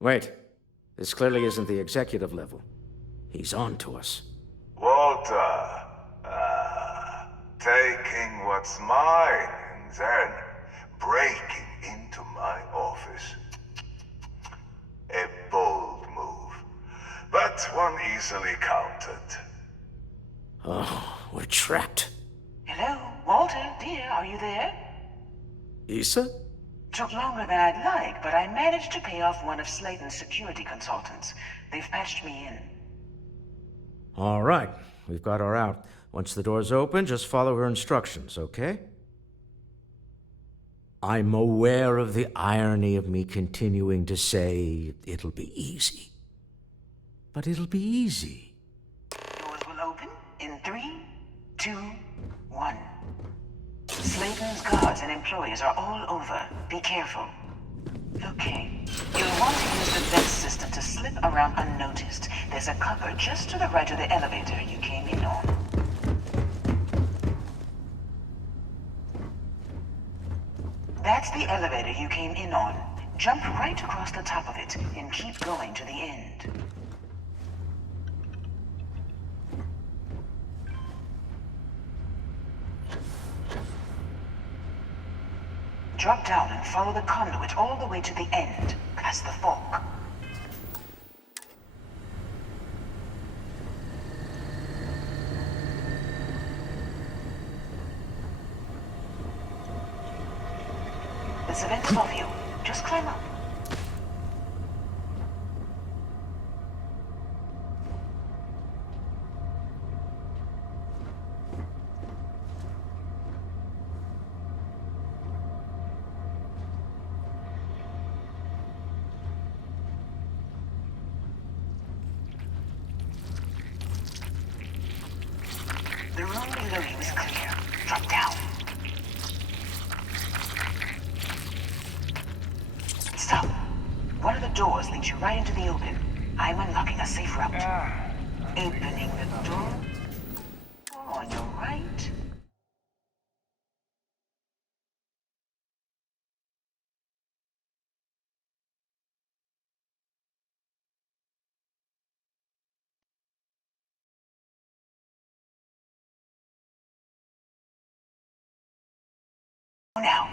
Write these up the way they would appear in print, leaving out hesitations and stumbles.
Wait. This clearly isn't the executive level. He's on to us. Walter, taking what's mine and then breaking into my office. A bold move, but one easily countered. Oh, we're trapped. Hello, Walter, dear, are you there? Issa? Took longer than I'd like, but I managed to pay off one of Slayton's security consultants. They've patched me in. All right, we've got her out. Once the door's open, just follow her instructions, okay? I'm aware of the irony of me continuing to say it'll be easy. But it'll be easy. Doors will open in 3, 2, 1. Slayton's guards and employees are all over. Be careful. Okay. You'll want to use the vent system to slip around unnoticed. There's a cupboard just to the right of the elevator you came in on. That's the elevator you came in on. Jump right across the top of it and keep going to the end. Drop down and follow the conduit all the way to the end, past the fork. There's a vent above you. Just climb up. The room below you is clear. Drop down. Stop. One of the doors leads you right into the open. I'm unlocking a safe route. Opening the door. On your right. Now.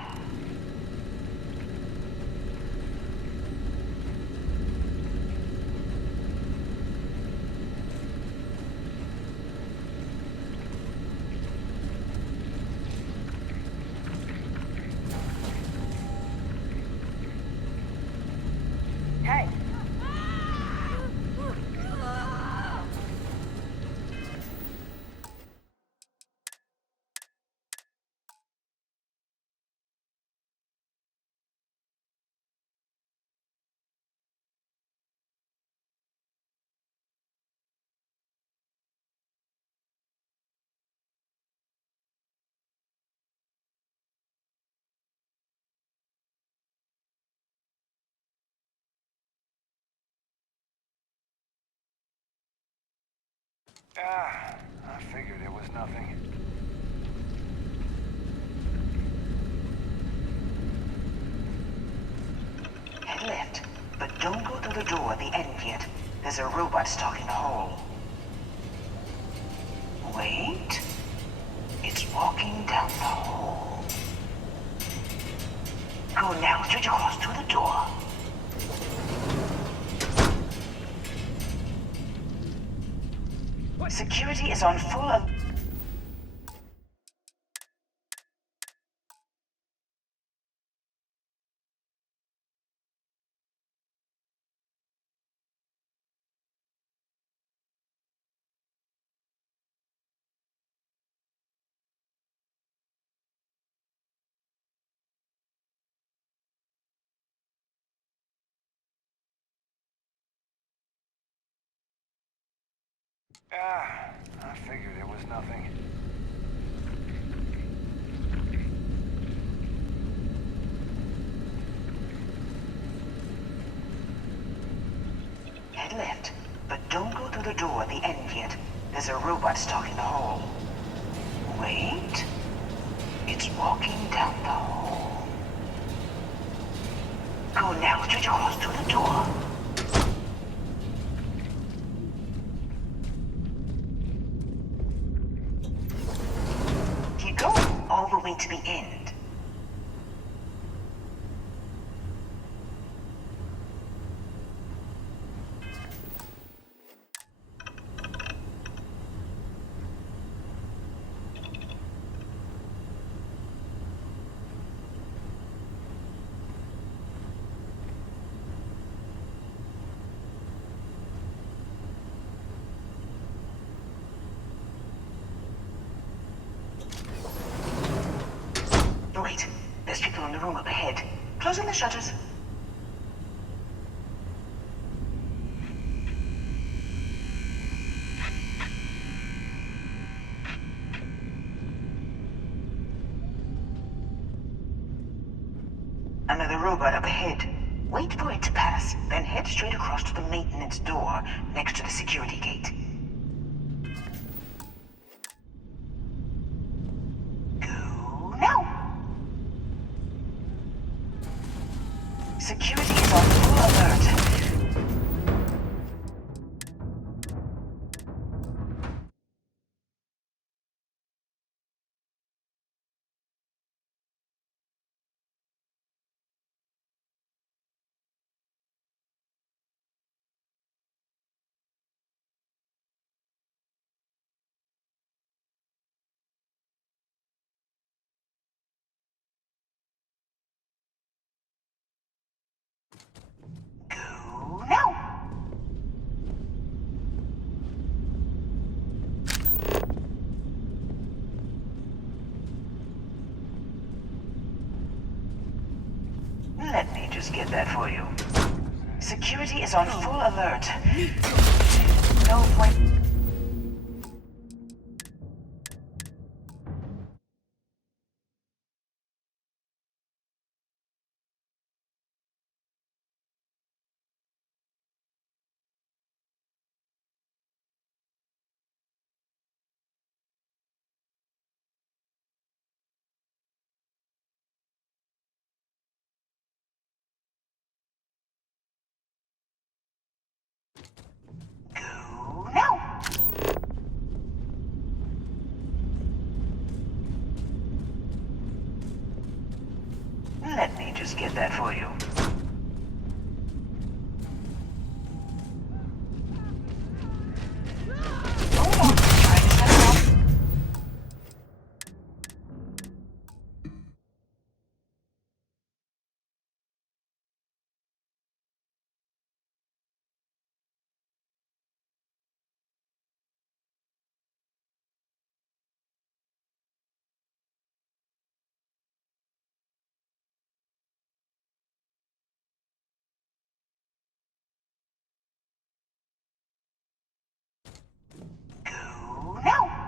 Hey. I figured it was nothing. Head left, but don't go through the door at the end yet. There's a robot stalking the hall. Wait. It's walking down the hall. Go now, straight across to the door. Security is on full alert. I figured it was nothing. Head left, but don't go through the door at the end yet. There's a robot stalking the hall. Wait. It's walking down the hall. Go now, straight across to the door. going to be end. Wait, there's people in the room up ahead. Closing the shutters. Another robot up ahead. Wait for it to pass, then head straight across to the maintenance door next to the security gate. Go now! Security is on full alert. Go now! Let me just get that for you. Security is on full alert. No point. Go now! Let me just get that for you. Hold on, trying to set it off. Go now!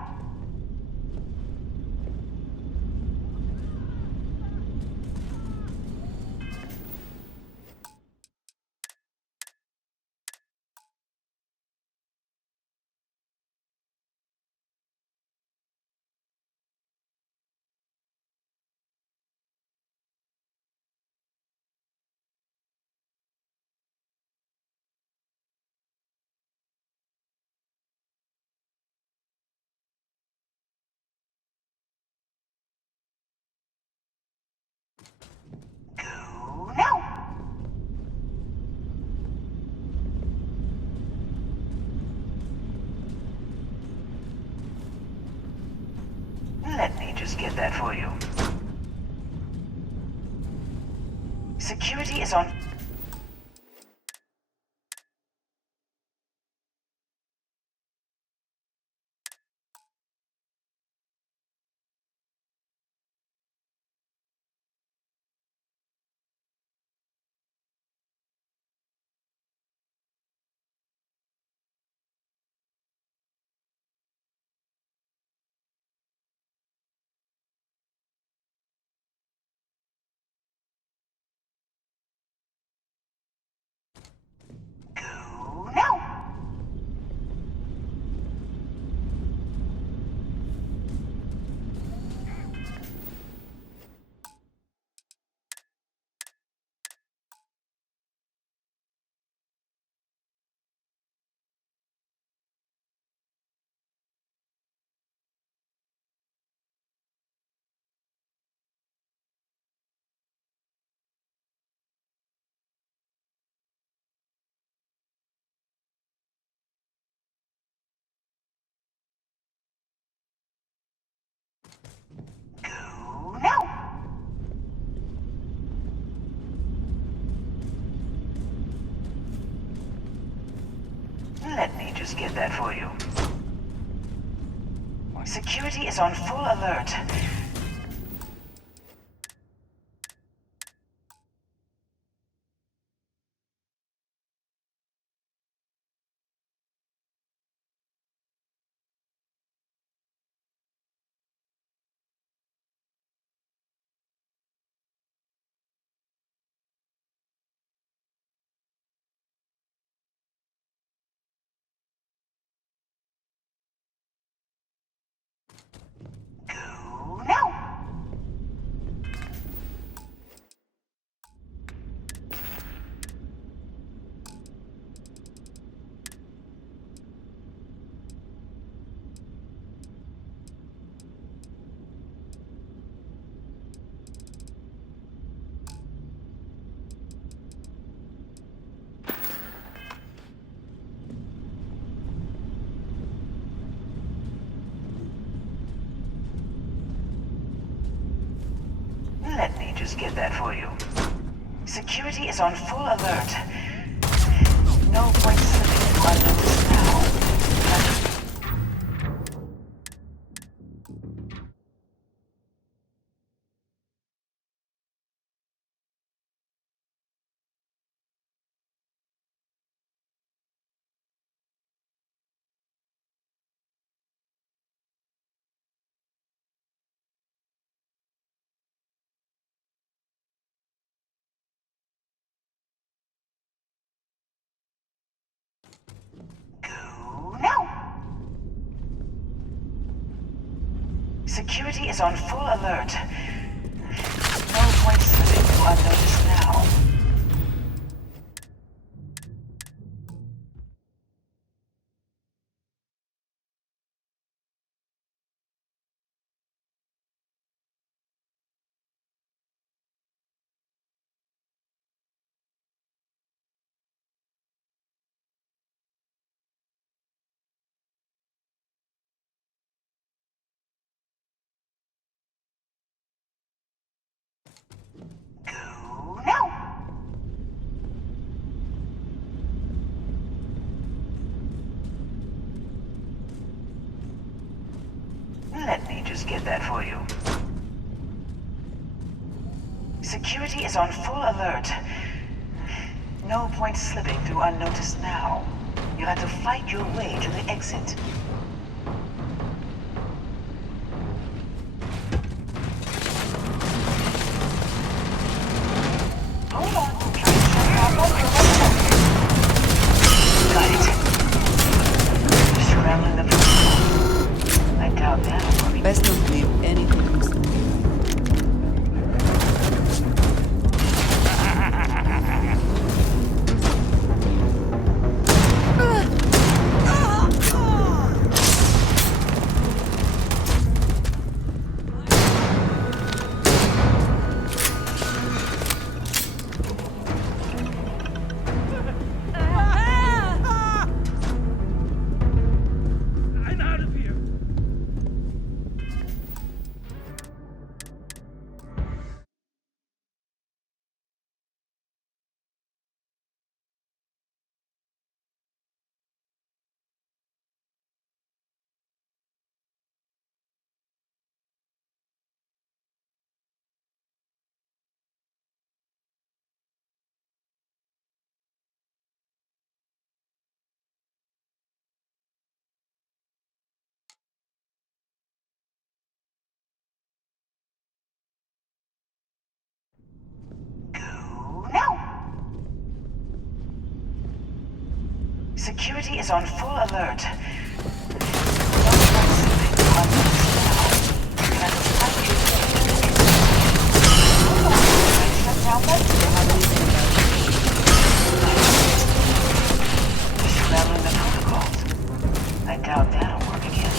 Go now! Let me just get that for you. Security is on just get that for you. Security is on full alert. Go now! Let me just get that for you. Security is on full alert. No point slipping into unnoticed now. Go now! Security is on full alert. No point slipping into unnoticed now. Go now! Let me just get that for you. Security is on full alert. No point slipping through unnoticed now. You'll have to fight your way to the exit. Hold on, I'm trying to shut down got it. Scrambling the protocol. I doubt that'll work. Best not leave anything loose. Go now! Security is on full alert. No point slipping through unnoticed now. You'll have to fight your way to the exit. Hold on, I shut down Scrambling the protocols. I doubt that'll work again.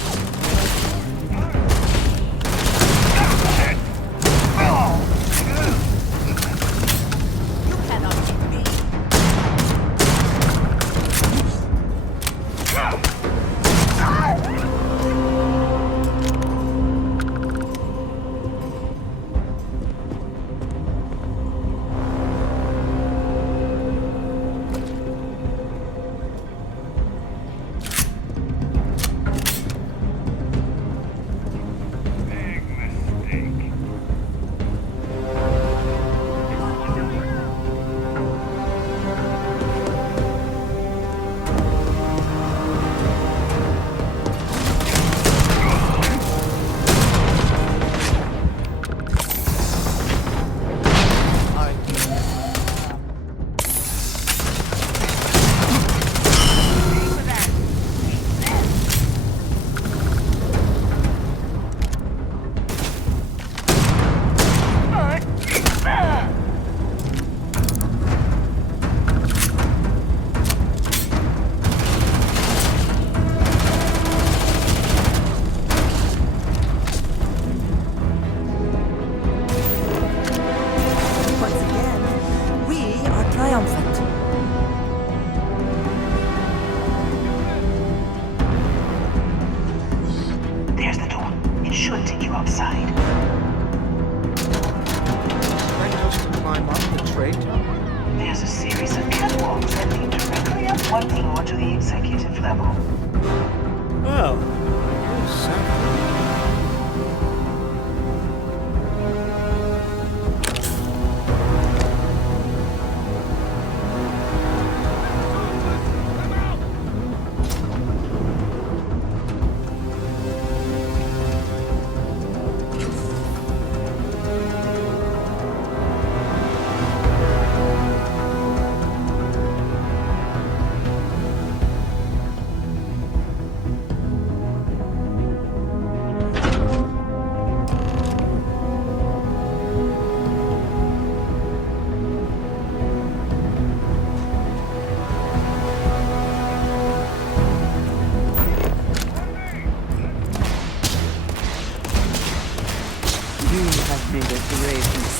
me with ravens.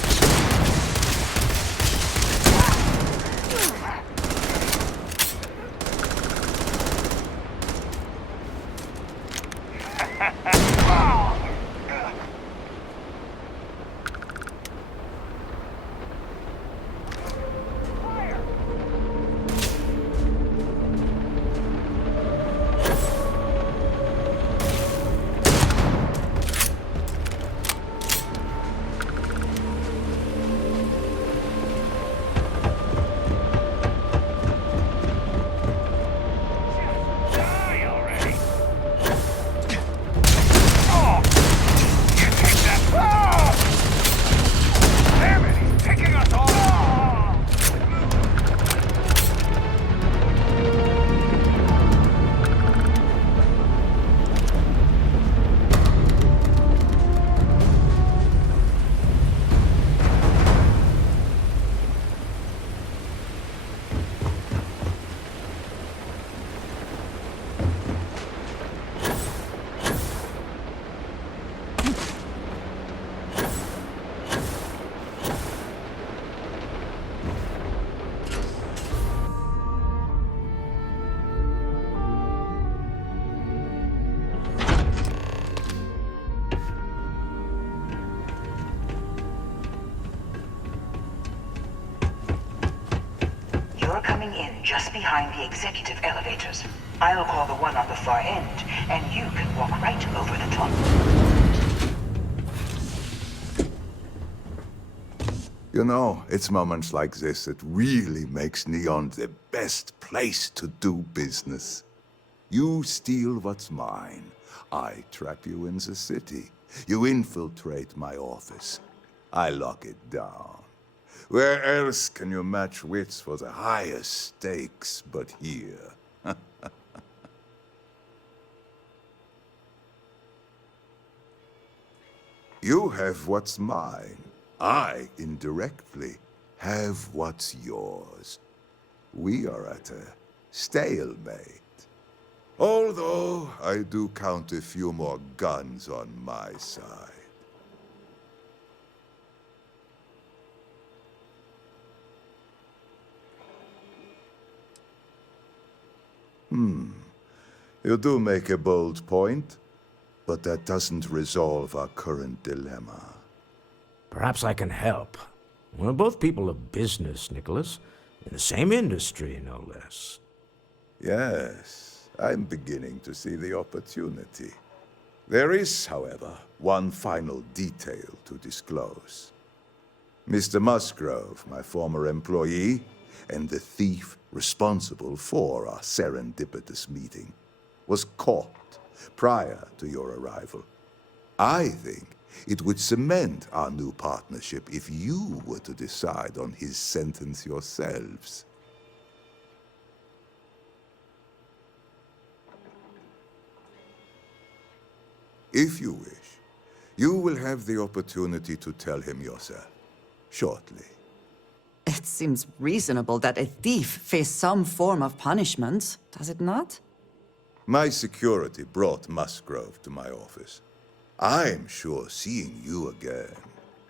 You're coming in just behind the executive elevators. I'll call the one on the far end, and you can walk right over the top. You know, it's moments like this that really makes Neon the best place to do business. You steal what's mine. I trap you in the city. You infiltrate my office. I lock it down. Where else can you match wits for the highest stakes but here? You have what's mine. I, indirectly, have what's yours. We are at a stalemate. Although I do count a few more guns on my side. You do make a bold point, but that doesn't resolve our current dilemma. Perhaps I can help. We're both people of business, Nicholas. In the same industry, no less. Yes, I'm beginning to see the opportunity. There is, however, one final detail to disclose. Mr. Musgrove, my former employee, and the thief responsible for our serendipitous meeting, was caught prior to your arrival. I think it would cement our new partnership if you were to decide on his sentence yourselves. If you wish, you will have the opportunity to tell him yourself, shortly. It seems reasonable that a thief face some form of punishment, does it not? My security brought Musgrove to my office. I'm sure seeing you again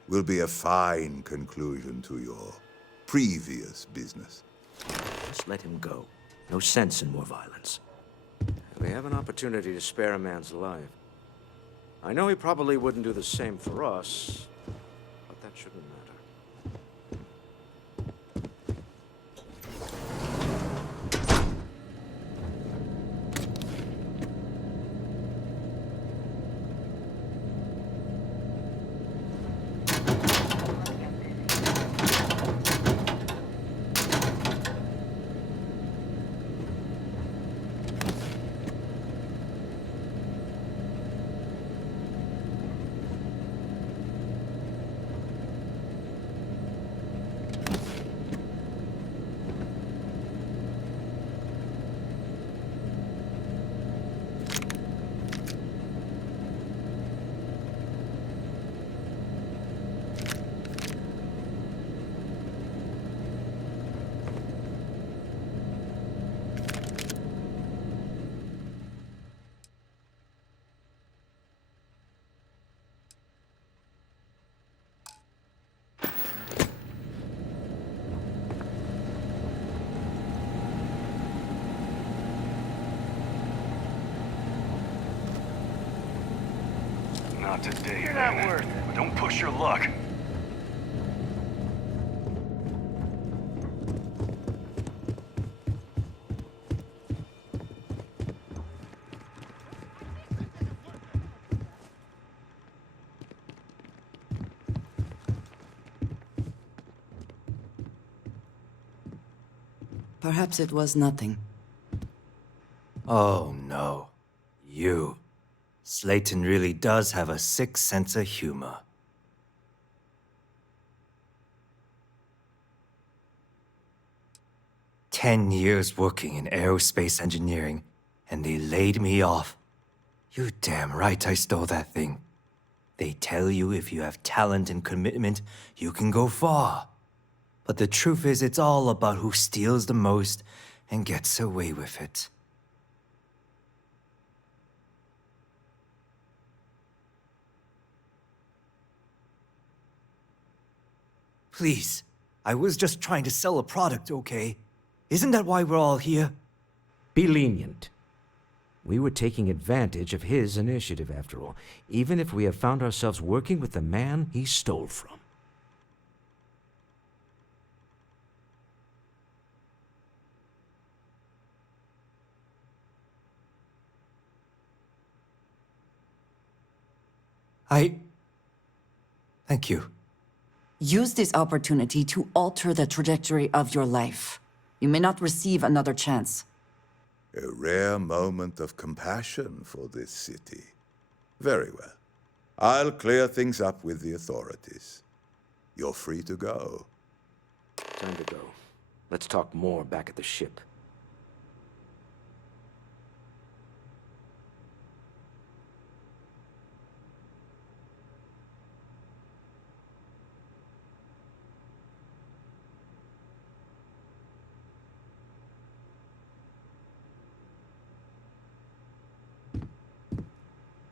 will be a fine conclusion to your previous business. Just let him go. No sense in more violence. We have an opportunity to spare a man's life. I know he probably wouldn't do the same for us, but that shouldn't matter. Not today, You're not worth it. Don't push your luck. Perhaps it was nothing. Oh no. You. Slayton really does have a sick sense of humor. "10 years working in aerospace engineering, and they laid me off. You damn right I stole that thing. They tell you if you have talent and commitment, you can go far. But the truth is, it's all about who steals the most and gets away with it." Please, I was just trying to sell a product, okay? Isn't that why we're all here? Be lenient. We were taking advantage of his initiative, after all, even if we have found ourselves working with the man he stole from. Thank you. Use this opportunity to alter the trajectory of your life. You may not receive another chance. A rare moment of compassion for this city. Very well. I'll clear things up with the authorities. You're free to go. Time to go. Let's talk more back at the ship.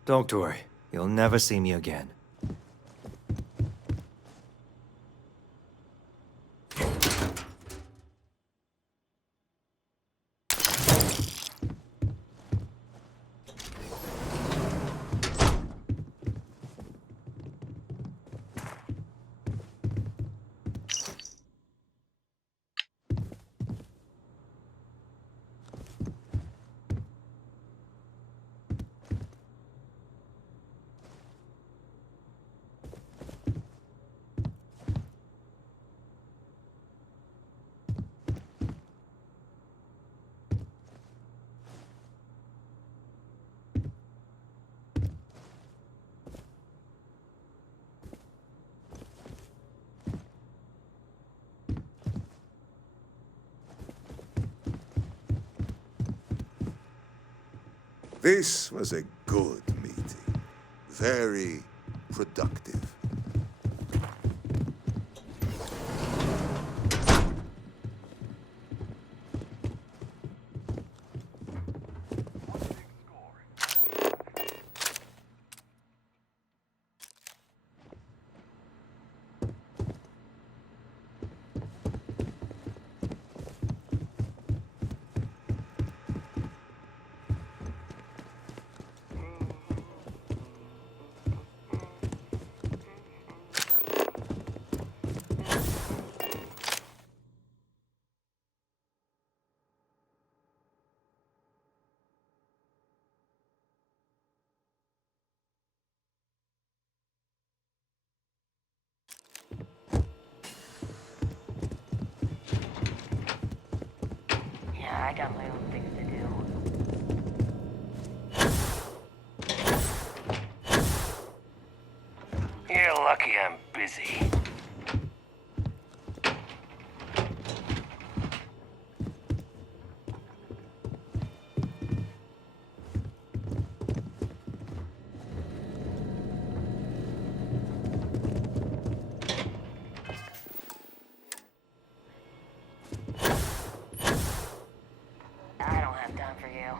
Don't worry. You'll never see me again. This was a good meeting. Very productive. Yeah, I got my own things to do. You're lucky I'm busy. I don't have time for you.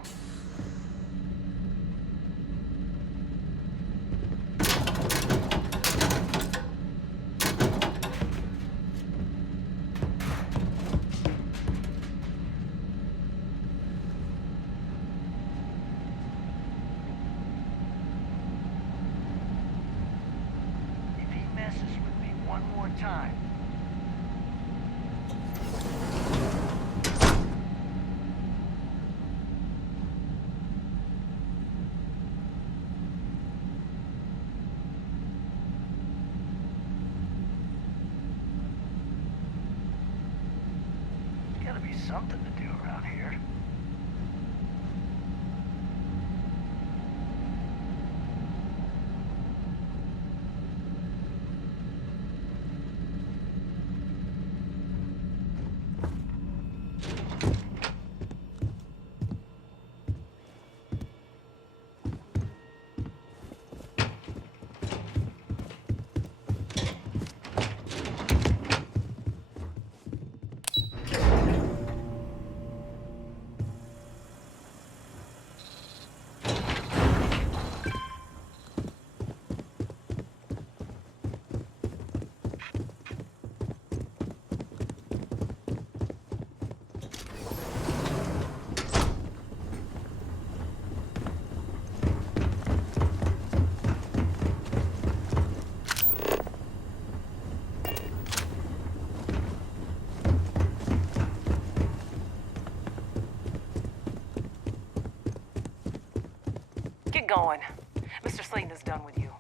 time. There's gotta be something to do around here. Get going. Mr. Slayton is done with you.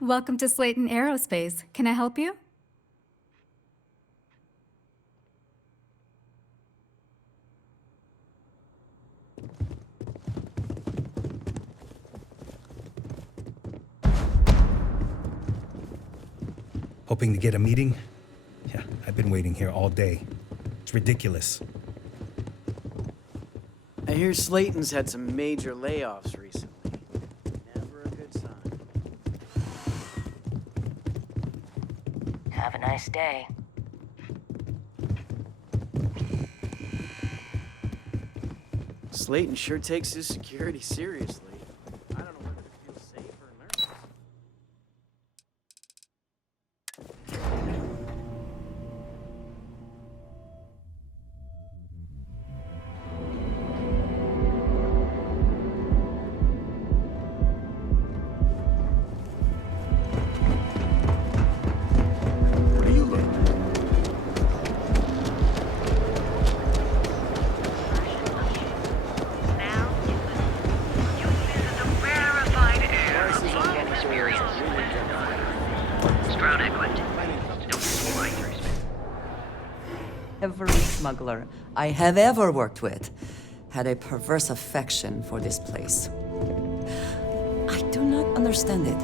Welcome to Slayton Aerospace. Can I help you? Hoping to get a meeting? Yeah, I've been waiting here all day. It's ridiculous. I hear Slayton's had some major layoffs recently. Never a good sign. Have a nice day. Slayton sure takes his security seriously. I don't know whether to feel safe or nervous. What are you looking at? Every smuggler I have ever worked with had a perverse affection for this place. I do not understand it.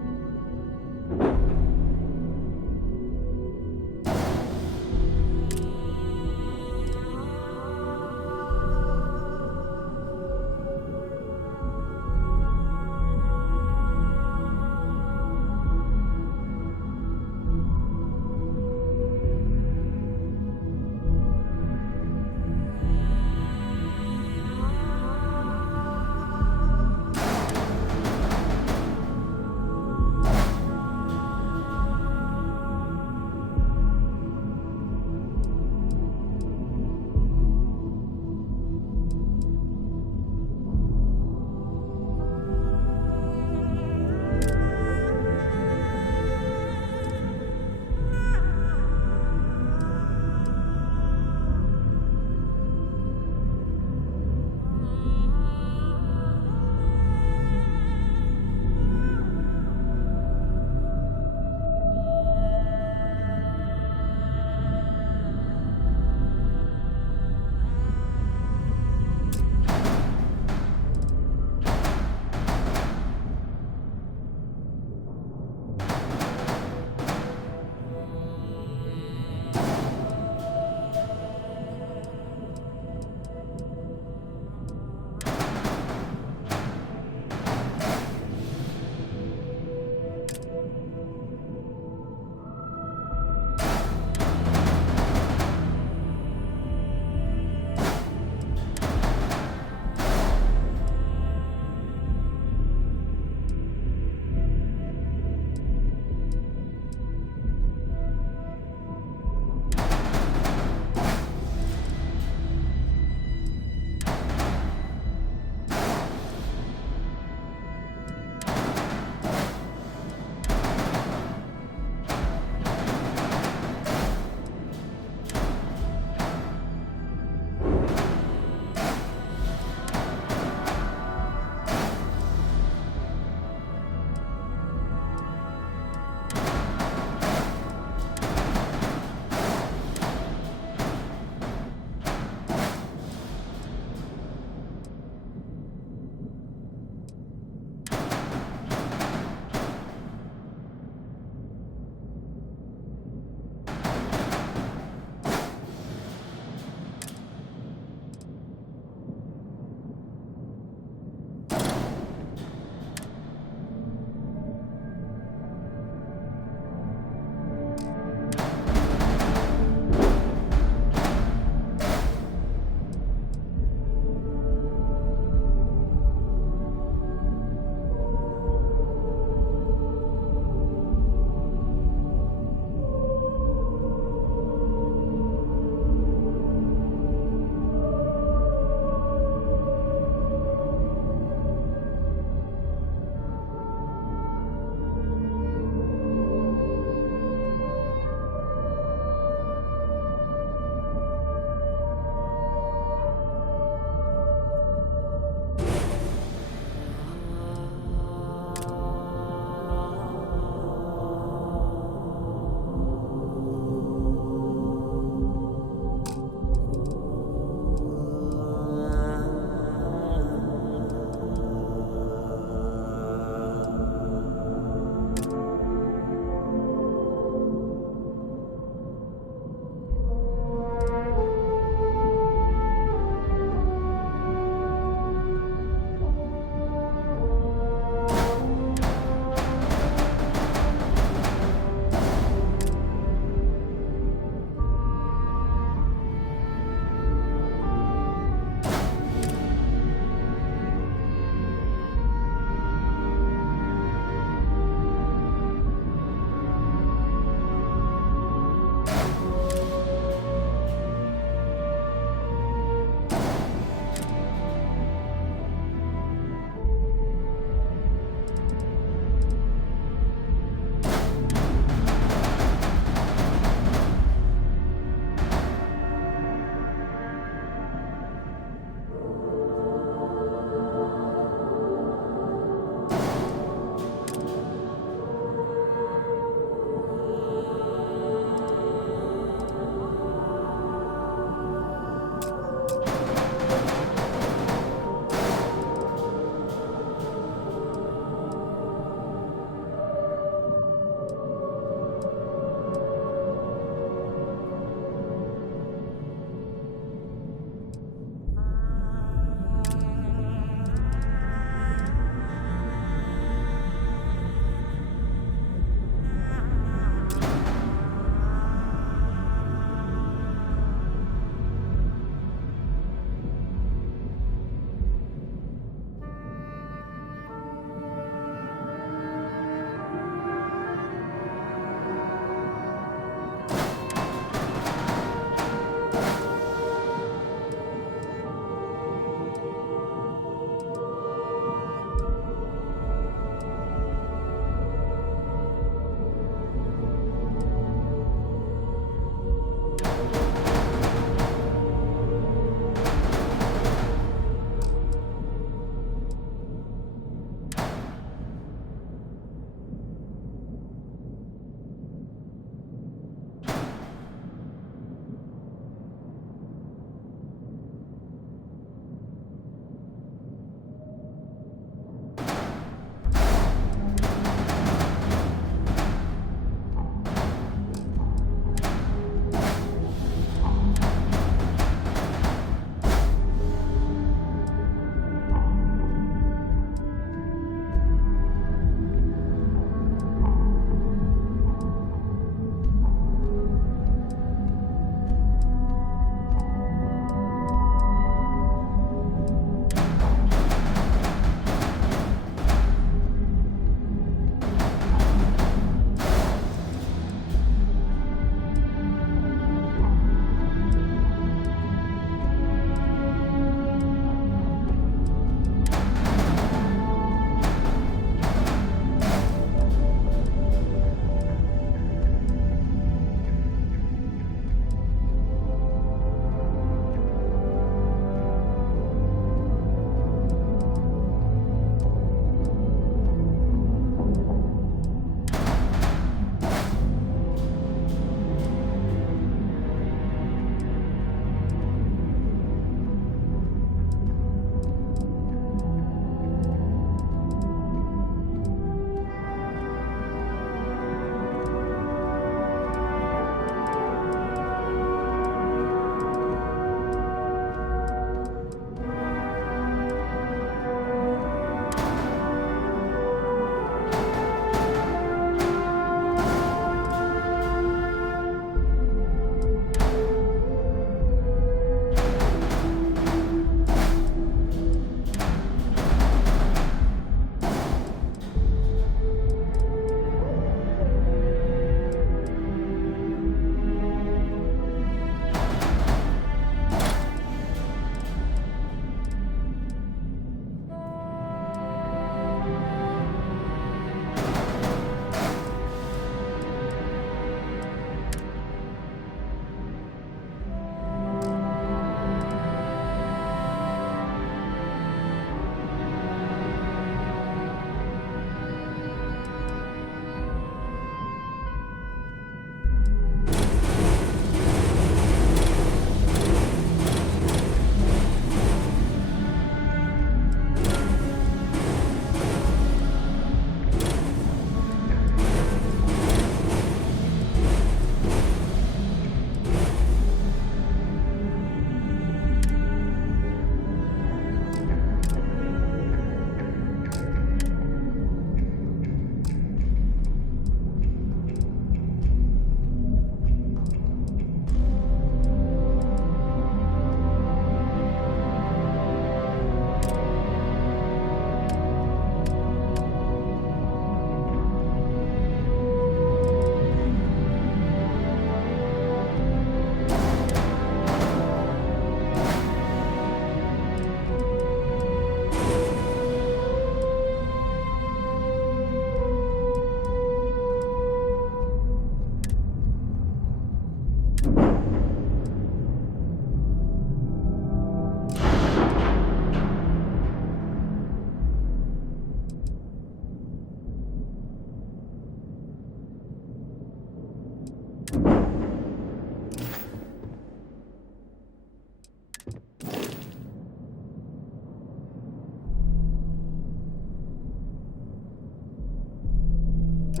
Hey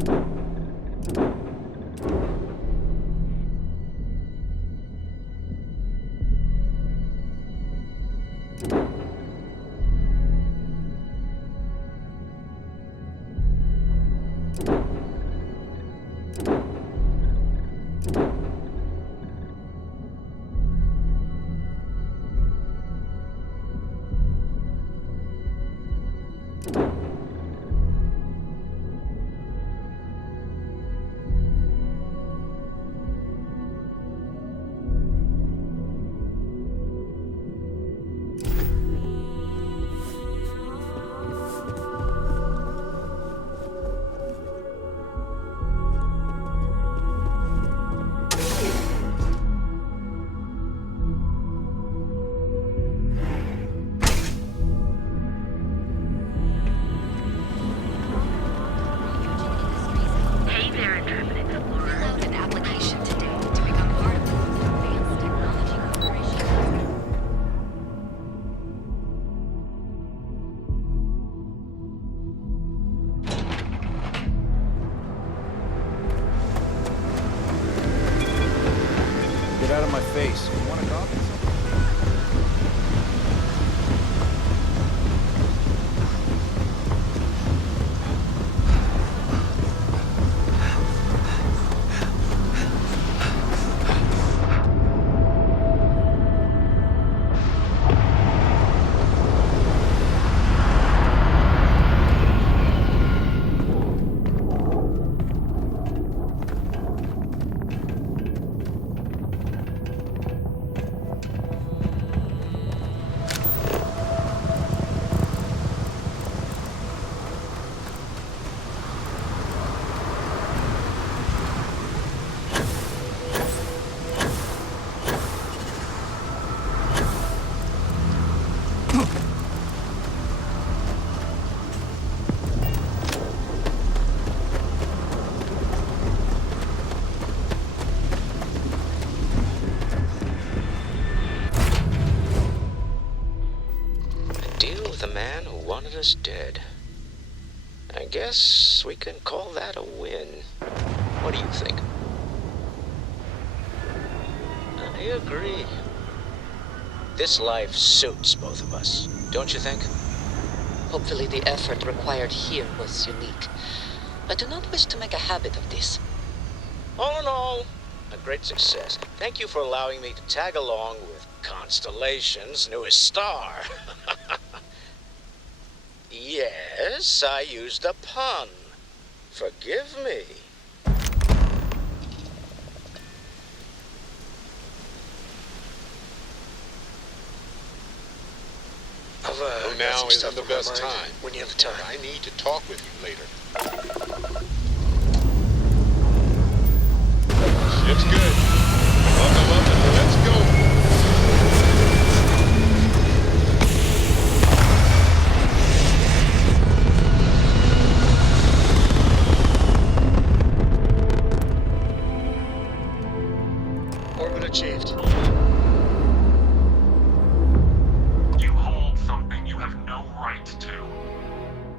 there, Intrepid Explorer. Fill out an application today to become part of the Advanced Technology Corporation. Get out of my face. You want a coffee? Deal with a man who wanted us dead. I guess we can call that a win. What do you think? I agree. This life suits both of us, don't you think? Hopefully the effort required here was unique. I do not wish to make a habit of this. All in all, a great success. Thank you for allowing me to tag along with Constellation's newest star. Yes, I used a pun. Forgive me. Now isn't the best time. When you have the time. I need to talk with you later. Ship's good. Buckle up and let's go. Orbit achieved. You hold something you have no right to.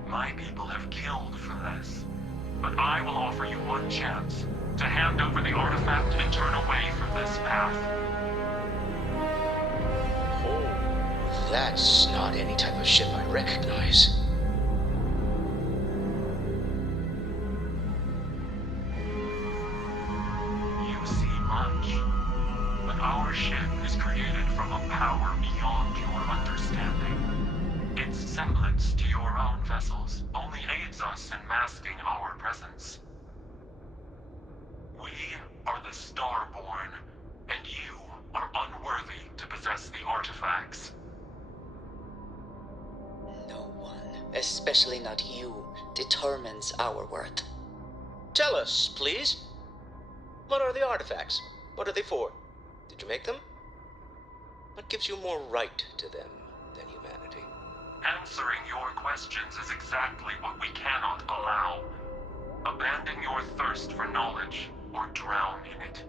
My people have killed for this. But I will offer you one chance to hand over the artifact and turn away from this path. Oh, that's not any type of ship I recognize. You see much, but our ship is created from a power beyond your understanding. Its semblance to your own vessels only aids us in masking our presence. We are the Starborn, and you are unworthy to possess the artifacts. No one, especially not you, determines our worth. Tell us, please. What are the artifacts? What are they for? Did you make them? What gives you more right to them than humanity? Answering your questions is exactly what we cannot allow. Abandon your thirst for knowledge, or drown in it.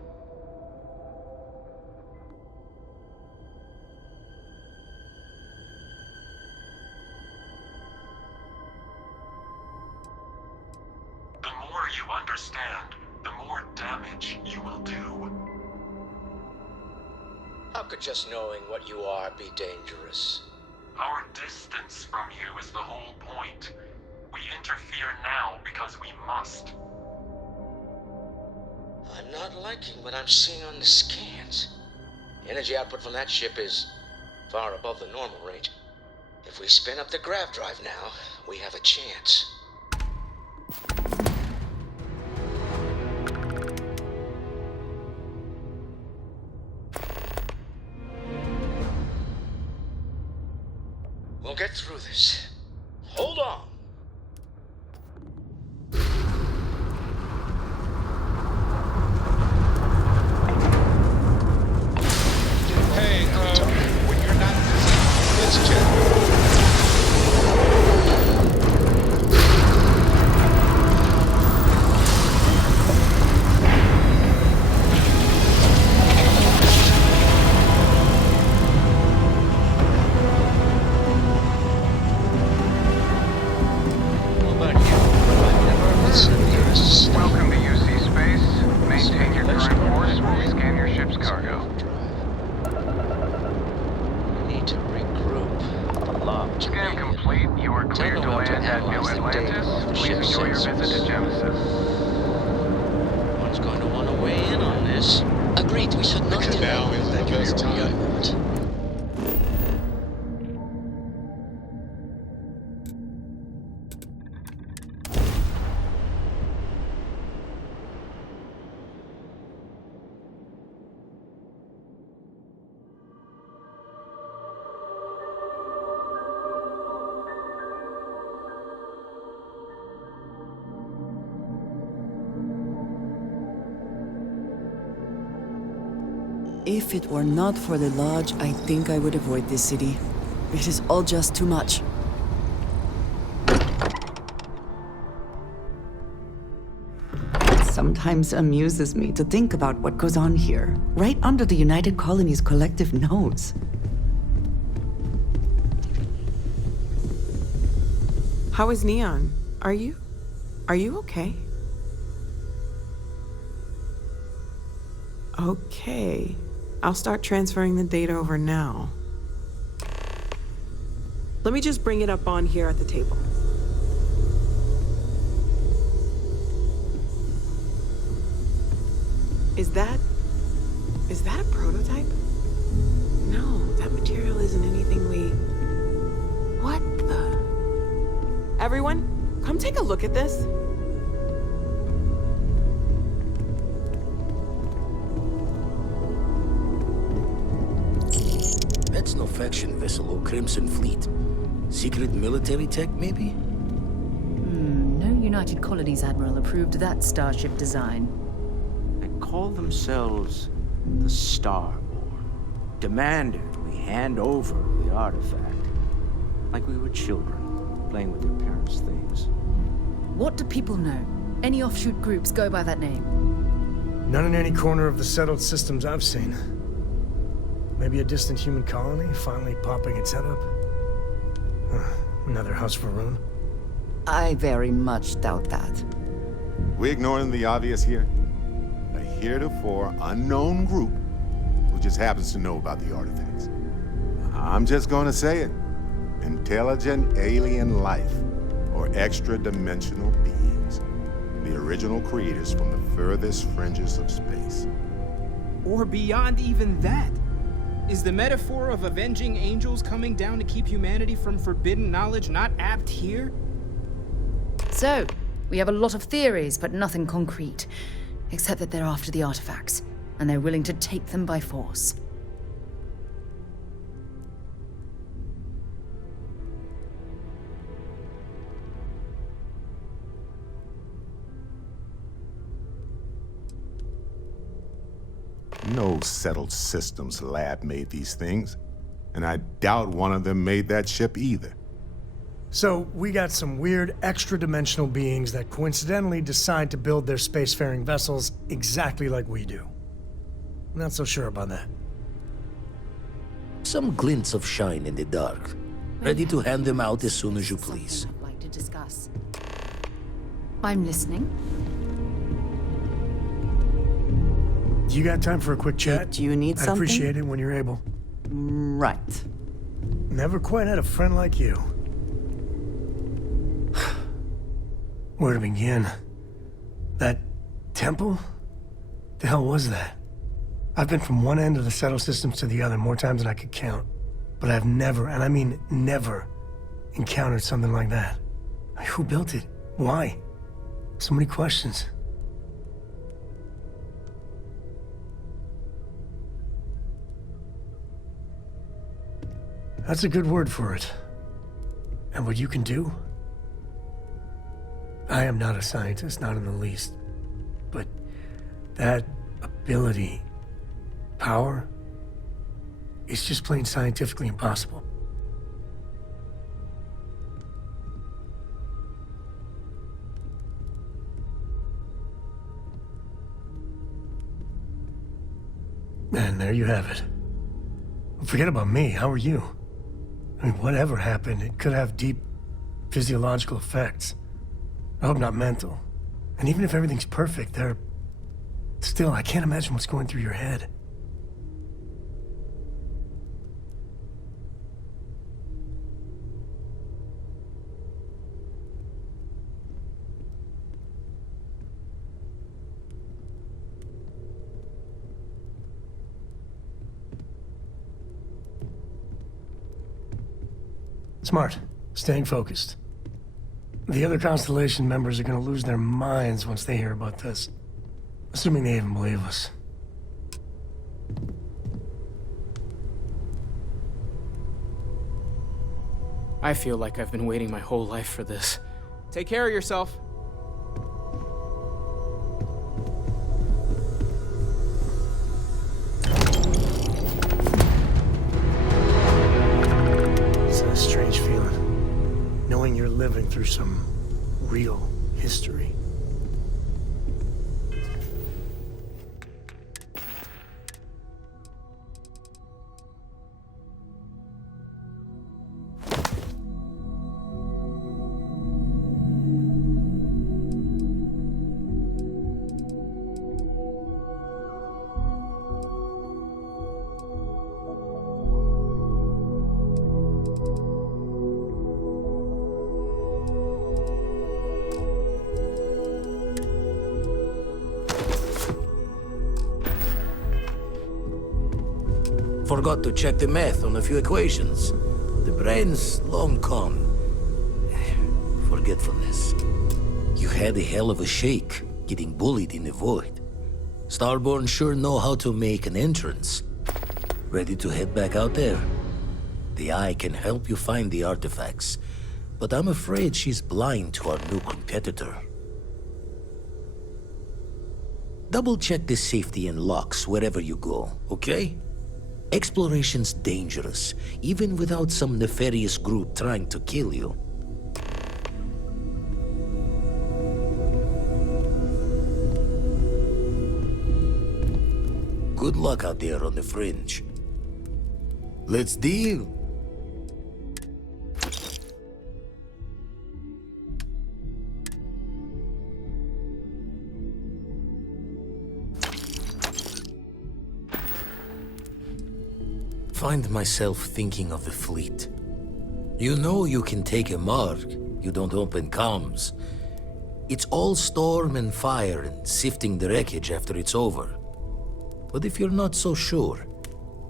The more you understand, the more damage you will do. How could just knowing what you are be dangerous? Our distance from you is the whole point. We interfere now because we must. I'm not liking what I'm seeing on the scans. The energy output from that ship is far above the normal range. If we spin up the grav drive now, we have a chance. We'll get through this. Hold on. Hey, when you're not busy, let's chat. Welcome to UC Space. Maintain your current course while we scan your ship's cargo. We need to regroup. Scan complete. You are cleared to land at New Atlantis. Please enjoy your visit to Genesis. One's going to want to weigh in on this. Agreed, we should not delay. Now is the best time. If it were not for the lodge, I think I would avoid this city. It is all just too much. It sometimes amuses me to think about what goes on here, right under the United Colony's collective nose. How is Neon? Are you okay? Okay. I'll start transferring the data over now. Let me just bring it up on here at the table. Is that a prototype? No, that material isn't anything we... What the... Everyone, come take a look at this. That's no faction vessel or Crimson Fleet. Secret military tech, maybe? No United Colonies Admiral approved that starship design. They call themselves the Starborn. Demanded we hand over the artifact. Like we were children, playing with their parents' things. What do people know? Any offshoot groups go by that name? None in any corner of the settled systems I've seen. Maybe a distant human colony finally popping its head up? Another house for Rune? I very much doubt that. We ignoring the obvious here? A heretofore unknown group who just happens to know about the artifacts. I'm just gonna say it. Intelligent alien life, or extra-dimensional beings. The original creators from the furthest fringes of space. Or beyond even that. Is the metaphor of avenging angels coming down to keep humanity from forbidden knowledge not apt here? So, we have a lot of theories, but nothing concrete. Except that they're after the artifacts, and they're willing to take them by force. No settled systems lab made these things, and I doubt one of them made that ship either. So, we got some weird extra-dimensional beings that coincidentally decide to build their spacefaring vessels exactly like we do. Not so sure about that. Some glints of shine in the dark. Ready to hand them out as soon as you please. I'd like to discuss. I'm listening. You got time for a quick chat? Do you need I'd something? appreciate it when you're able. Right. Never quite had a friend like you. Where to begin? That temple? The hell was that? I've been from one end of the settle systems to the other more times than I could count. But I've never, and I mean never, encountered something like that. Who built it? Why? So many questions. That's a good word for it. And what you can do? I am not a scientist, not in the least. But that ability, power, it's just plain scientifically impossible. And there you have it. Forget about me, how are you? I mean, whatever happened, it could have deep physiological effects. I hope not mental. And even if everything's perfect, still, I can't imagine what's going through your head. Smart. Staying focused. The other Constellation members are gonna lose their minds once they hear about this. Assuming they even believe us. I feel like I've been waiting my whole life for this. Take care of yourself. It's a strange feeling. Knowing you're living through some real history. Forgot to check the math on a few equations. The brain's long gone. Forgetfulness. You had a hell of a shake, getting bullied in the void. Starborn sure know how to make an entrance. Ready to head back out there? The Eye can help you find the artifacts, but I'm afraid she's blind to our new competitor. Double-check the safety and locks wherever you go, okay? Exploration's dangerous, even without some nefarious group trying to kill you. Good luck out there on the fringe. Let's deal. Find myself thinking of the fleet. You know you can take a mark, you don't open comms. It's all storm and fire and sifting the wreckage after it's over. But if you're not so sure,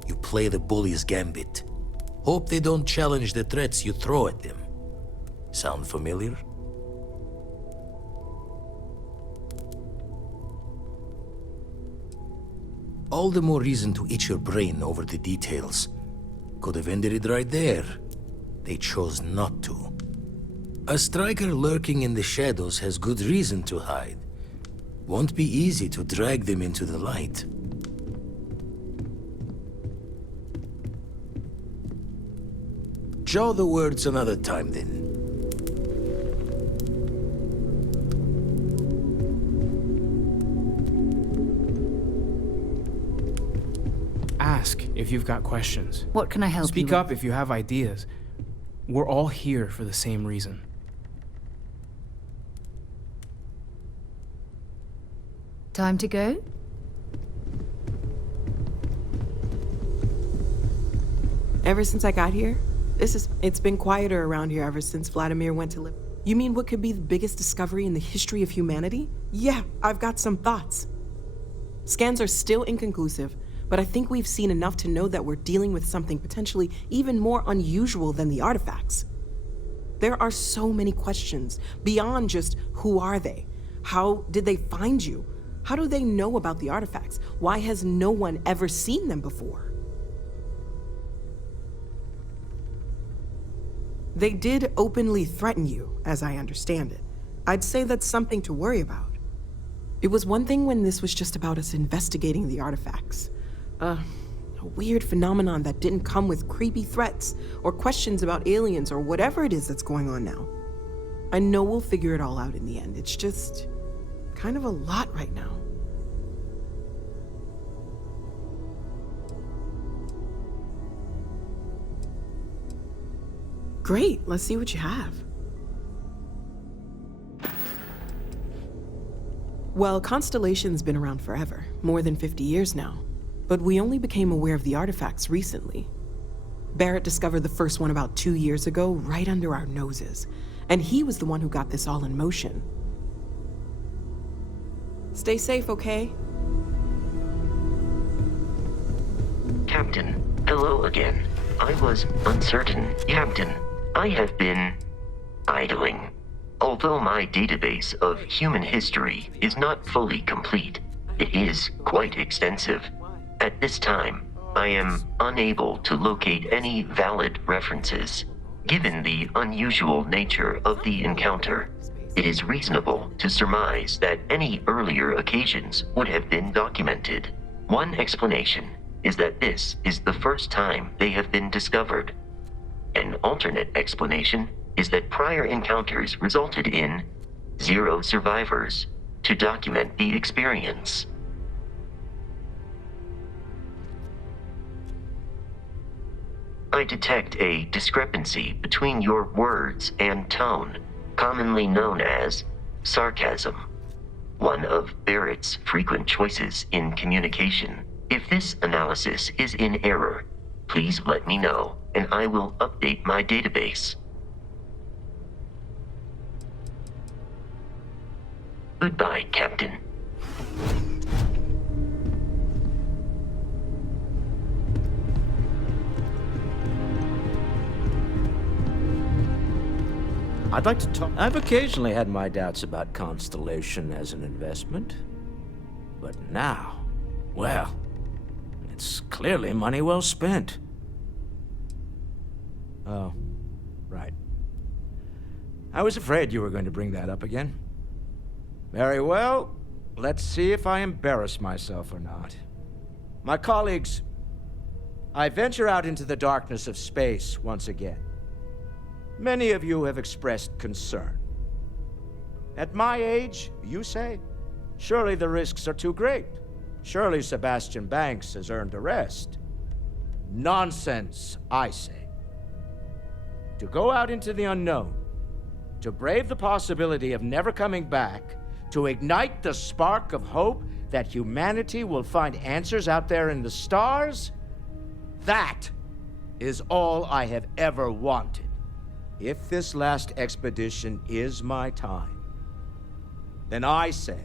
you play the bully's gambit. Hope they don't challenge the threats you throw at them. Sound familiar? All the more reason to itch your brain over the details. Could have ended it right there. They chose not to. A striker lurking in the shadows has good reason to hide. Won't be easy to drag them into the light. Jaw the words another time, then. Ask if you've got questions. What can I help you Speak with? up if you have ideas. We're all here for the same reason. Time to go? Ever since I got here, it's been quieter around here ever since Vladimir went to live. You mean what could be the biggest discovery in the history of humanity? Yeah, I've got some thoughts. Scans are still inconclusive, but I think we've seen enough to know that we're dealing with something potentially even more unusual than the artifacts. There are so many questions beyond just who are they? How did they find you? How do they know about the artifacts? Why has no one ever seen them before? They did openly threaten you, as I understand it. I'd say that's something to worry about. It was one thing when this was just about us investigating the artifacts. A weird phenomenon that didn't come with creepy threats or questions about aliens or whatever it is that's going on now. I know we'll figure it all out in the end. It's just kind of a lot right now. Great, let's see what you have. Well, Constellation's been around forever, more than 50 years now. But we only became aware of the artifacts recently. Barrett discovered the first one about 2 years ago, right under our noses. And he was the one who got this all in motion. Stay safe, okay? Captain, hello again. I was uncertain. Captain, I have been idling. Although my database of human history is not fully complete, it is quite extensive. At this time, I am unable to locate any valid references. Given the unusual nature of the encounter, it is reasonable to surmise that any earlier occasions would have been documented. One explanation is that this is the first time they have been discovered. An alternate explanation is that prior encounters resulted in 0 survivors to document the experience. I detect a discrepancy between your words and tone, commonly known as sarcasm, one of Barrett's frequent choices in communication. If this analysis is in error, please let me know, and I will update my database. Goodbye, Captain. I'd like to talk. I've occasionally had my doubts about Constellation as an investment. But now, well, it's clearly money well spent. Oh, right. I was afraid you were going to bring that up again. Very well. Let's see if I embarrass myself or not. My colleagues, I venture out into the darkness of space once again. Many of you have expressed concern. At my age, you say, surely the risks are too great. Surely Sebastian Banks has earned a rest. Nonsense, I say. To go out into the unknown, to brave the possibility of never coming back, to ignite the spark of hope that humanity will find answers out there in the stars, that is all I have ever wanted. If this last expedition is my time, then I say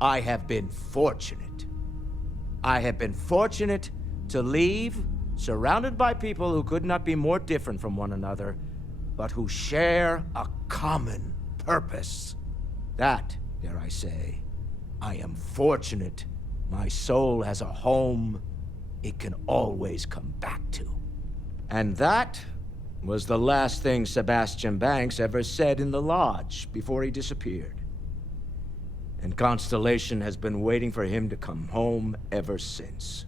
I have been fortunate. I have been fortunate to leave surrounded by people who could not be more different from one another, but who share a common purpose. That, dare I say, I am fortunate my soul has a home it can always come back to. And that was the last thing Sebastian Banks ever said in the lodge before he disappeared. And Constellation has been waiting for him to come home ever since.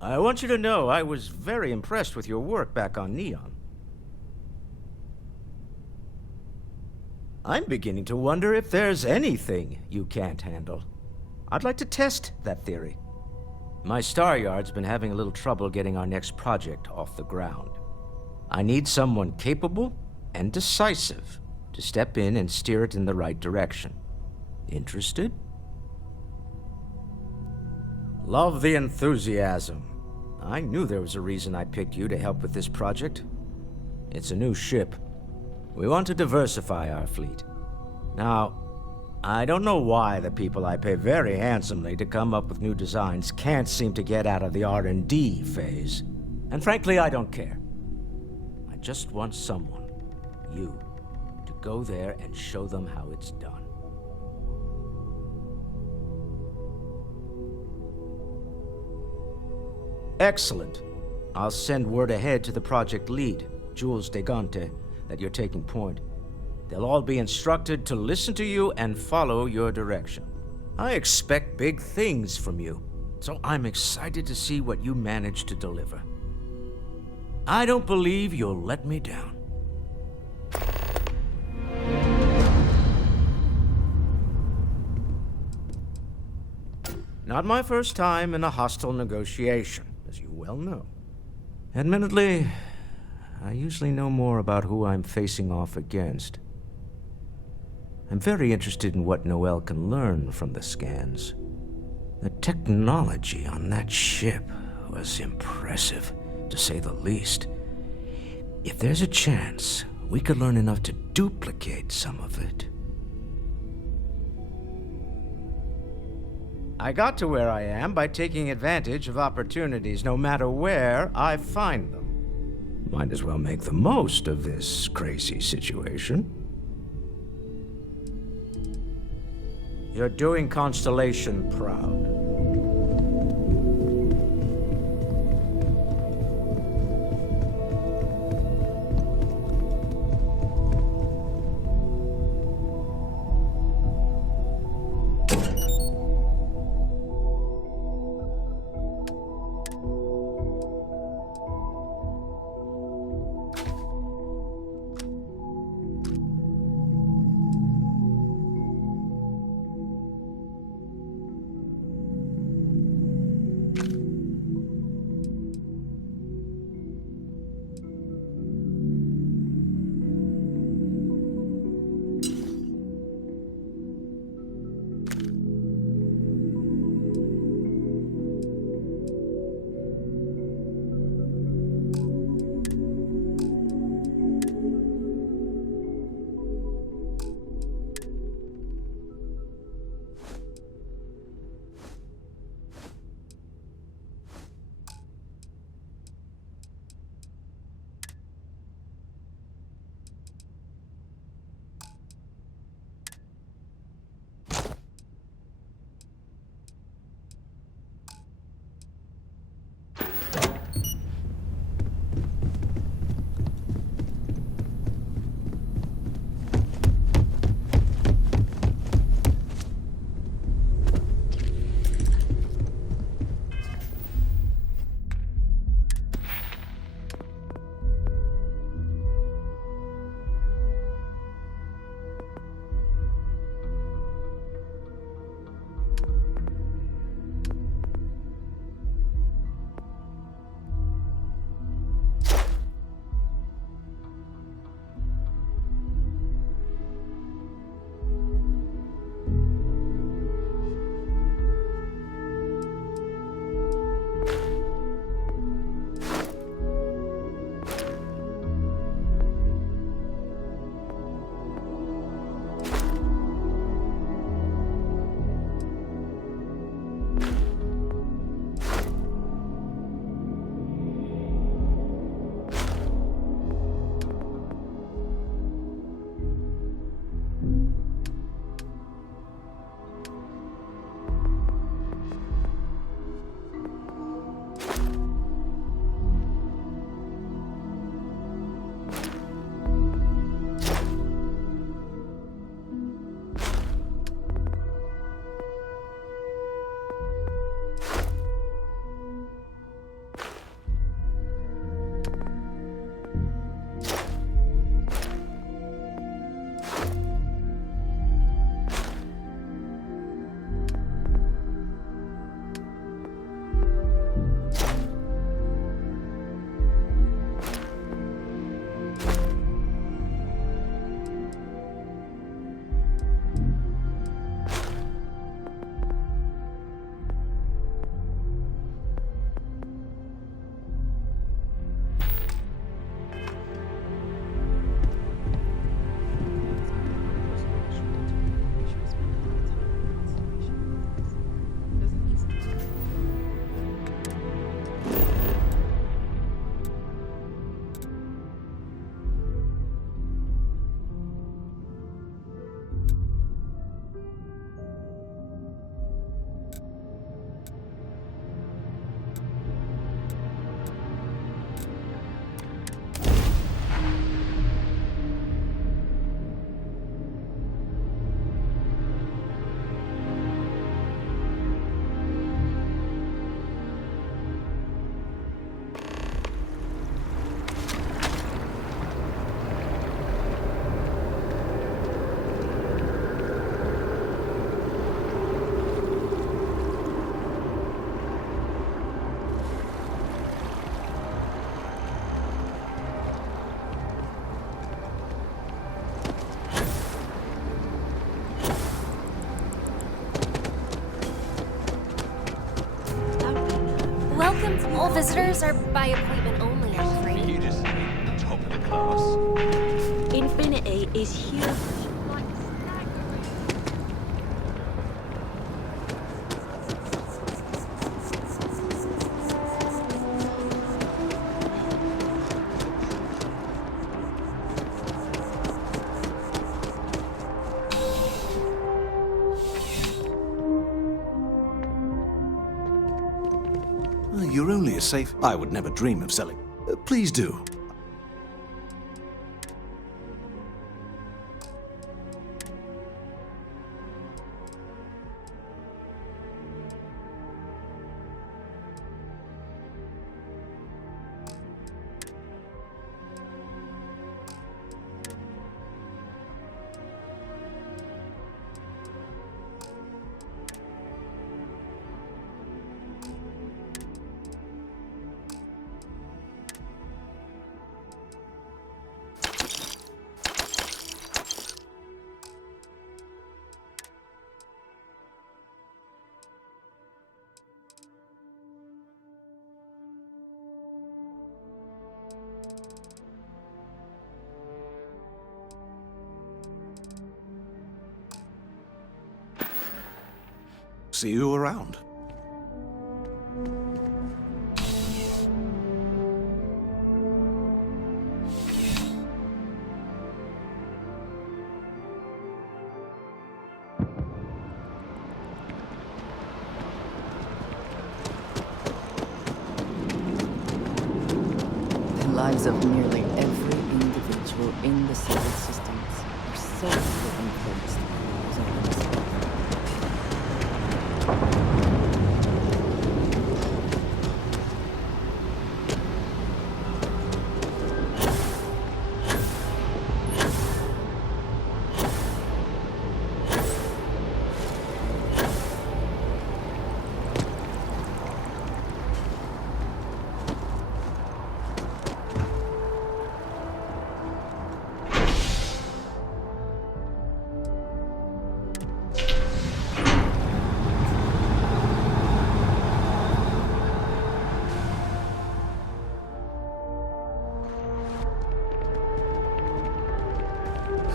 I want you to know I was very impressed with your work back on Neon. I'm beginning to wonder if there's anything you can't handle. I'd like to test that theory. My Star Yard's been having a little trouble getting our next project off the ground. I need someone capable and decisive to step in and steer it in the right direction. Interested? Love the enthusiasm. I knew there was a reason I picked you to help with this project. It's a new ship. We want to diversify our fleet. Now, I don't know why the people I pay very handsomely to come up with new designs can't seem to get out of the R&D phase. And frankly, I don't care. I just want someone, you, to go there and show them how it's done. Excellent. I'll send word ahead to the project lead, Jules Degante, that you're taking point. They'll all be instructed to listen to you and follow your direction. I expect big things from you, so I'm excited to see what you manage to deliver. I don't believe you'll let me down. Not my first time in a hostile negotiation, as you well know. Admittedly, I usually know more about who I'm facing off against. I'm very interested in what Noel can learn from the scans. The technology on that ship was impressive, to say the least. If there's a chance, we could learn enough to duplicate some of it. I got to where I am by taking advantage of opportunities, no matter where I find them. Might as well make the most of this crazy situation. You're doing Constellation proud. All visitors are by appointment only, I'm afraid. You just top of the class. Infinity is huge. You're only a safe. I would never dream of selling. Please do. See you around. The lives of nearly every individual in the solar systems are so influenced by those events.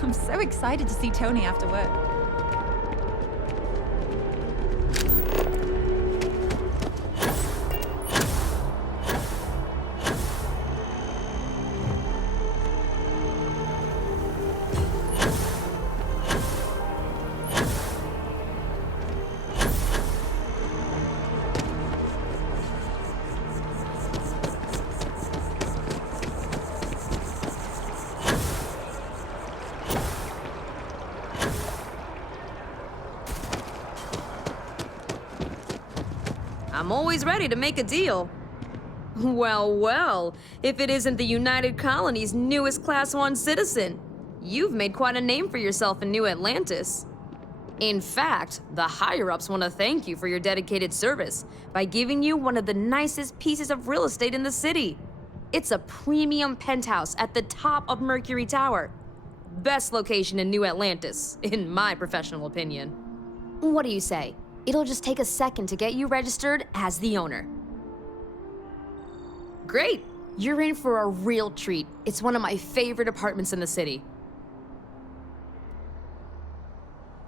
I'm so excited to see Tony after work. I'm always ready to make a deal. Well, well, if it isn't the United Colony's newest Class 1 citizen. You've made quite a name for yourself in New Atlantis. In fact, the higher-ups want to thank you for your dedicated service by giving you one of the nicest pieces of real estate in the city. It's a premium penthouse at the top of Mercury Tower. Best location in New Atlantis, in my professional opinion. What do you say? It'll just take a second to get you registered as the owner. Great! You're in for a real treat. It's one of my favorite apartments in the city.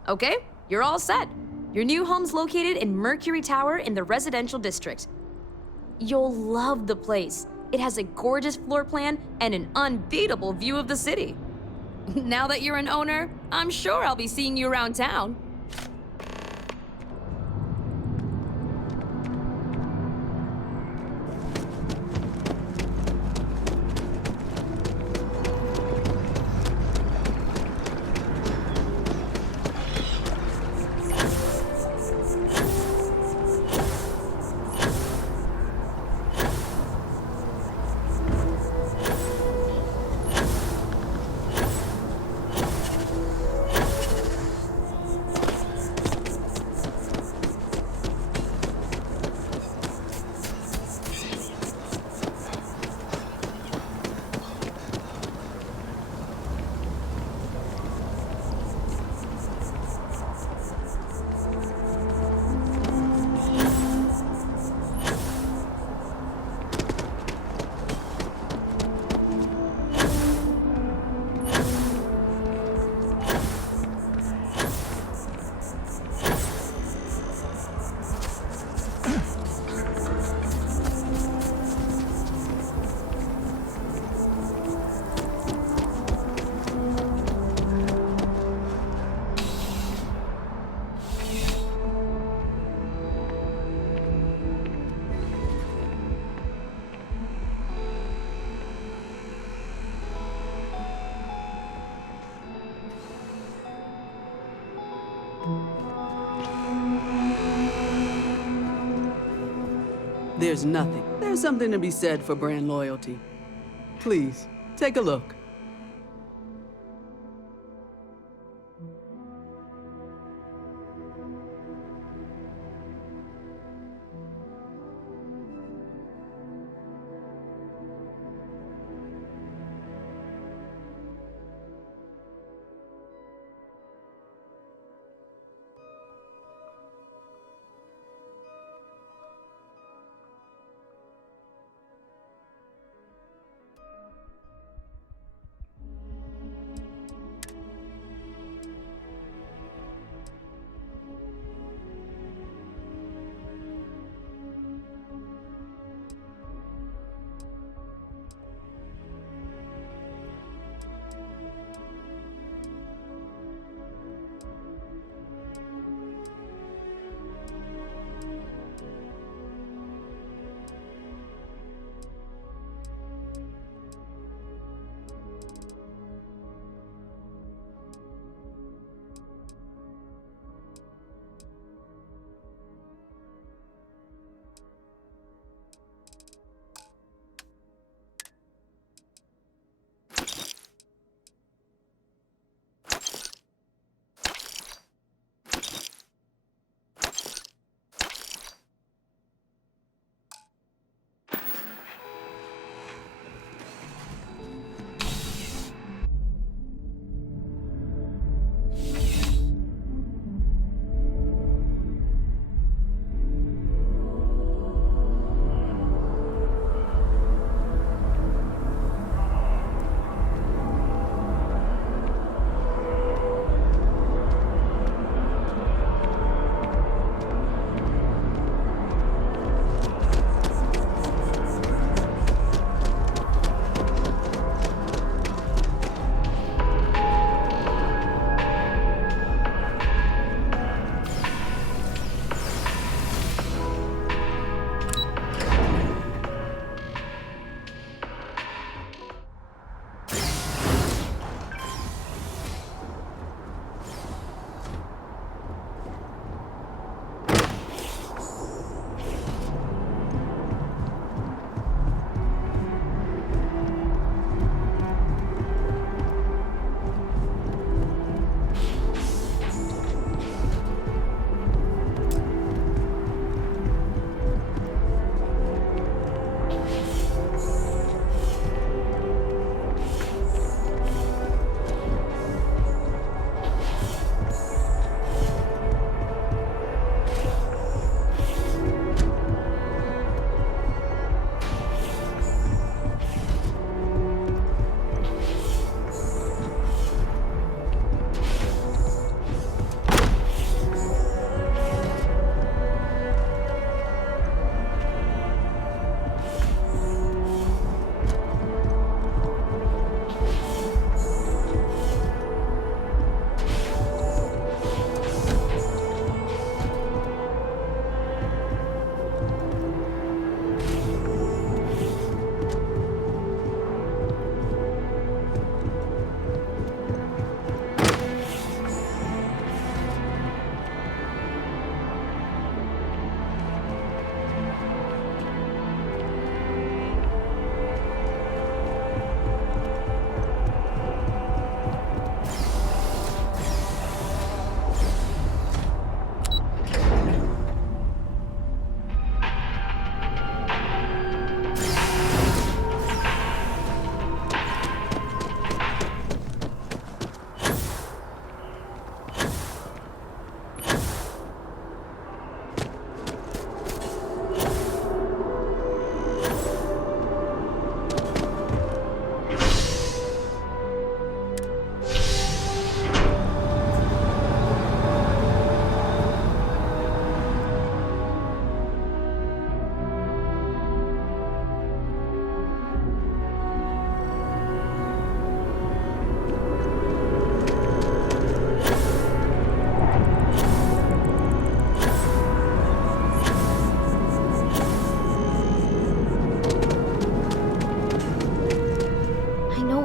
Okay, you're all set. Your new home's located in Mercury Tower in the residential district. You'll love the place. It has a gorgeous floor plan and an unbeatable view of the city. Now that you're an owner, I'm sure I'll be seeing you around town. There's nothing. There's something to be said for brand loyalty. Please, take a look.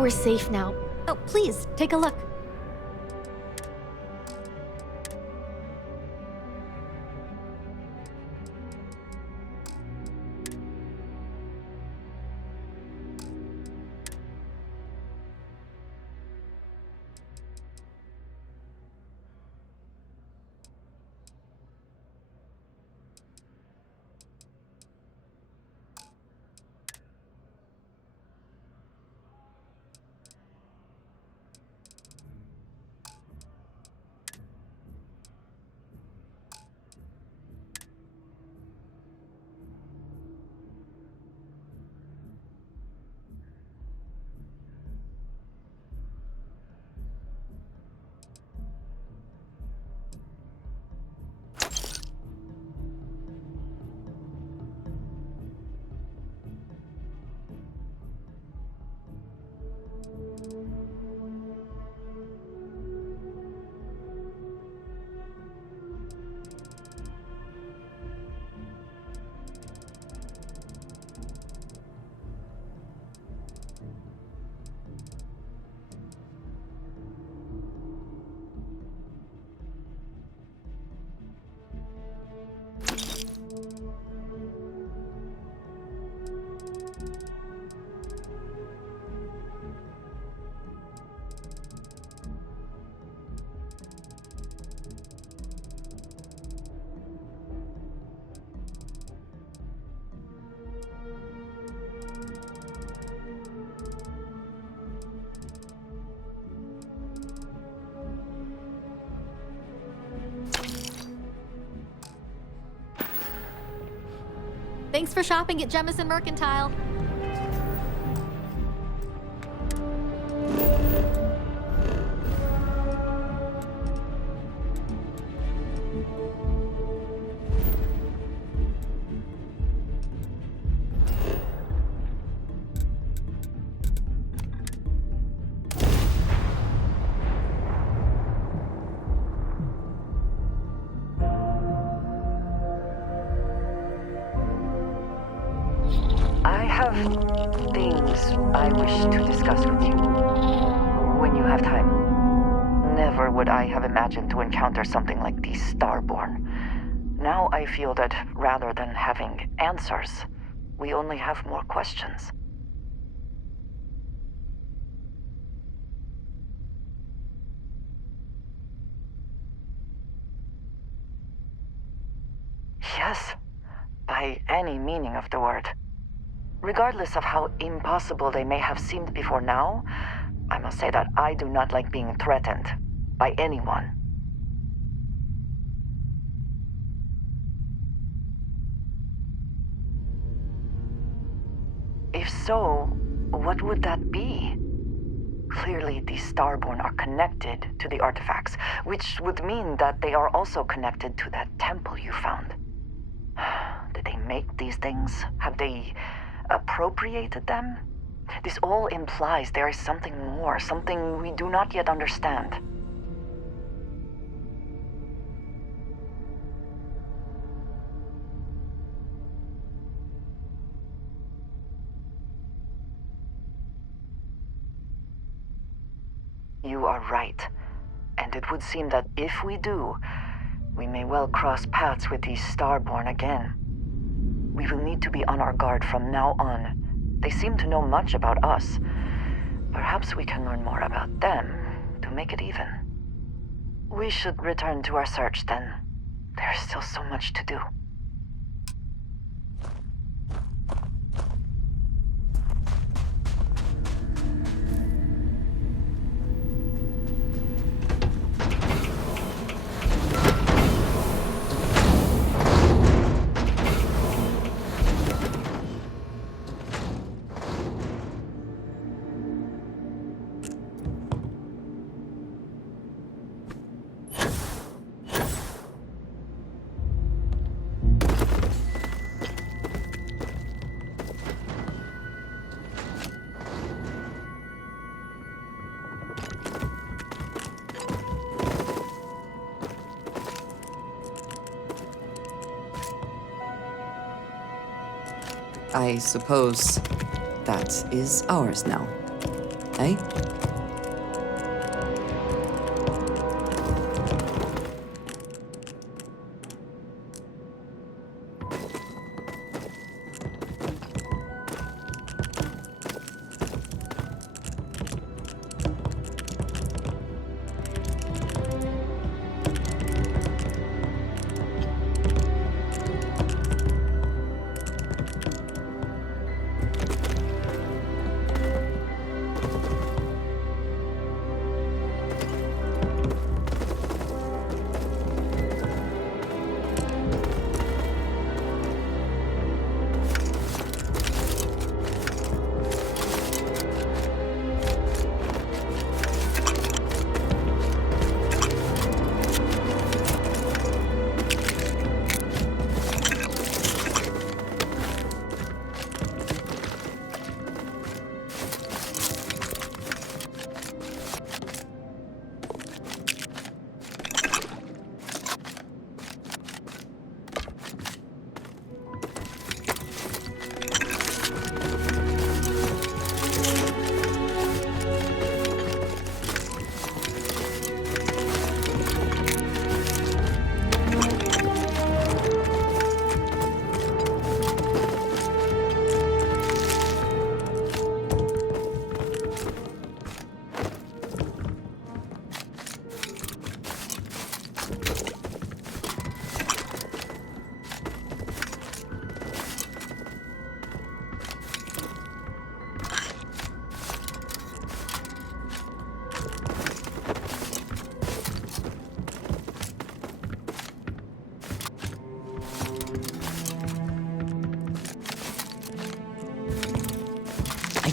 We're safe now. Oh, please, take a look. Thanks for shopping at Jemison Mercantile. I have things I wish to discuss with you when you have time. Never would I have imagined to encounter something like the Starborn. Now I feel that rather than having answers, we only have more questions. Yes, by any meaning of the word. Regardless of how impossible they may have seemed before now, I must say that I do not like being threatened by anyone. If so, what would that be? Clearly, the Starborn are connected to the artifacts, which would mean that they are also connected to that temple you found. Did they make these things? Have they appropriated them? This all implies there is something more, something we do not yet understand. You are right, and it would seem that if we do, we may well cross paths with these Starborn again. We will need to be on our guard from now on. They seem to know much about us. Perhaps we can learn more about them to make it even. We should return to our search then. There's still so much to do. I suppose that is ours now, eh?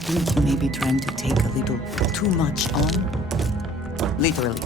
think you may be trying to take a little too much on. Literally.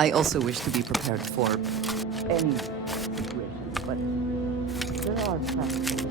I also wish to be prepared for any situation, but there are practical